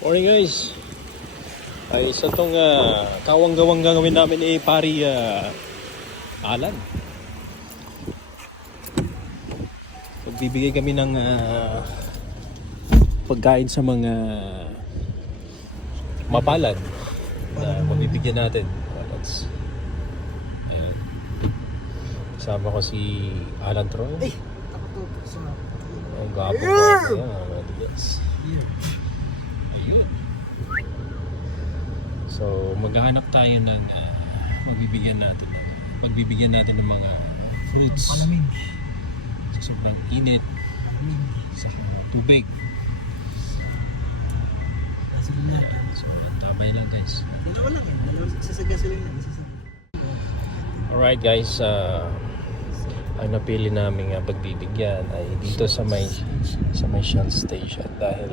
Morning guys. Ay isa tong kawang-gawang gagawin namin pari Alan. Pagbibigay kami ng pagkain sa mga mapalad na mabibigyan natin. Ayan. Kasama ko si Alan Troy. Ay! Takot to sa... Ang gapo ko. Ayan, yes. Ayun. So maghahanap tayo ng magbibigyan natin ng mga fruits. Malamig. Sa sobrang init. Malamig. Sa tubig. Gasolina. So tabay lang guys. Dito ko lang eh. Dalawang sa gasolina. Alright guys, ang napili namin pagbibigyan ay dito sa may Shell Station dahil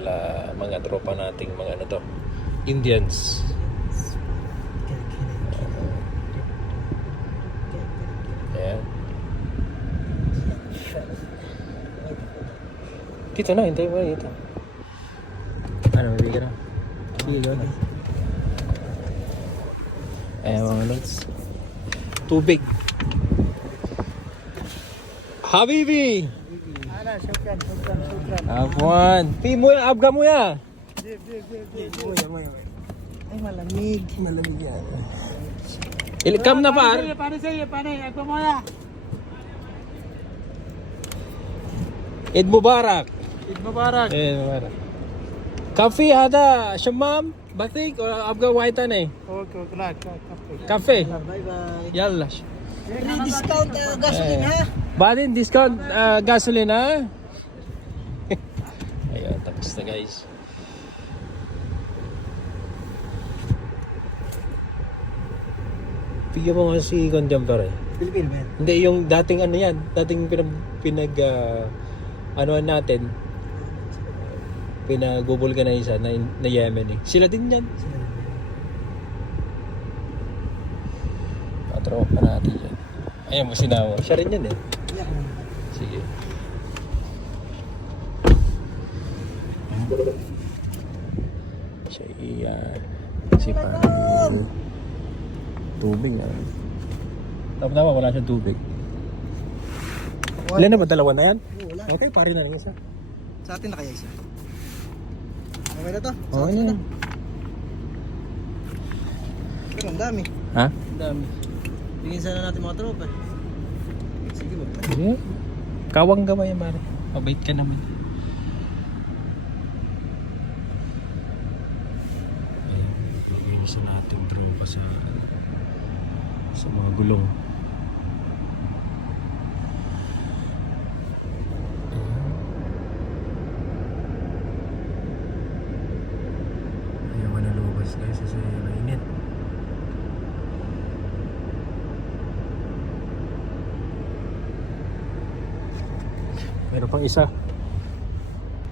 mga tropa nating mga ano to, Indians. Ayan. Dito na, hintayin mo dito. Ano, mabigyan na? Sige, go. Ayan mga lods. Tubig. Habibi! Ana, syukran. Afwan. Pi mo ya, abga mo ya. Ay, malamig. Malamig yan. Ilikam na par. Paano ako mo na. Eid Mubarak. Eid Mubarak. Eid Mubarak. Kafe hada shamam batik or abga waitan eh. Okay, kena. Kafe. Bye-bye. Yalla. Free discount gasoline ha? Badin discount gasoline ha. Ayun, tapos na guys. Bigyan mo nga si Kondiam pare. Pilipino ba yan? Hindi, yung dating ano yan, dating anuan natin, pinag-vulcanize na Yemen eh. Sila din yan. Patropa natin yan. Ayan mo sinawa. Siya rin yan eh. Sige. Siya iyan. Sipa. Tubig yan. Tama, wala siyang tubig. Ilan na ba? Dalawa na yan? Wala. Okay, pari na lang isa. Sa atin na kaya isa? Okay na to? Okay na. Pero ang dami. Ha? Ang dami. Bigyan sana natin mga tropa. Sige ba? Sige. Kawang gamay, Mare. Mabait ka naman. Ayun, mag-iisa natin tropa sa mga gulong. Ayaw na lumabas guys kasi mainit. Meron pang isa.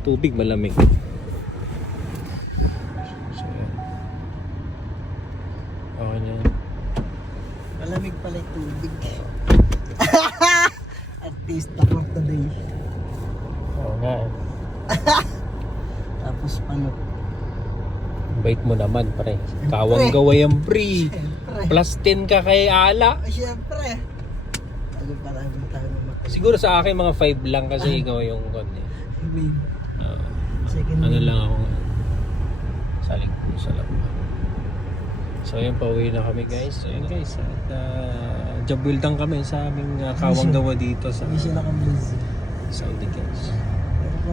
Tubig malamig. So, okay na yan. Malamig pala yung tubig. Artista for today. Oo nga eh. Tapos paano? Bait mo naman pare. Kawang gaway ang free. Siyempre. Plus 10 ka kay Ala. Ay, siyempre. Ano pala ang tayo mamatay? Siguro sa akin mga 5 lang kasi ikaw yung kon eh. Wave. Second Ano wave. lang ako. Saling ko sa lang. So ayun, pauwi na kami guys. So ayun guys, at job well done kami sa aming kawang gawa dito sa Hindi siya nakabless. Saudi guys.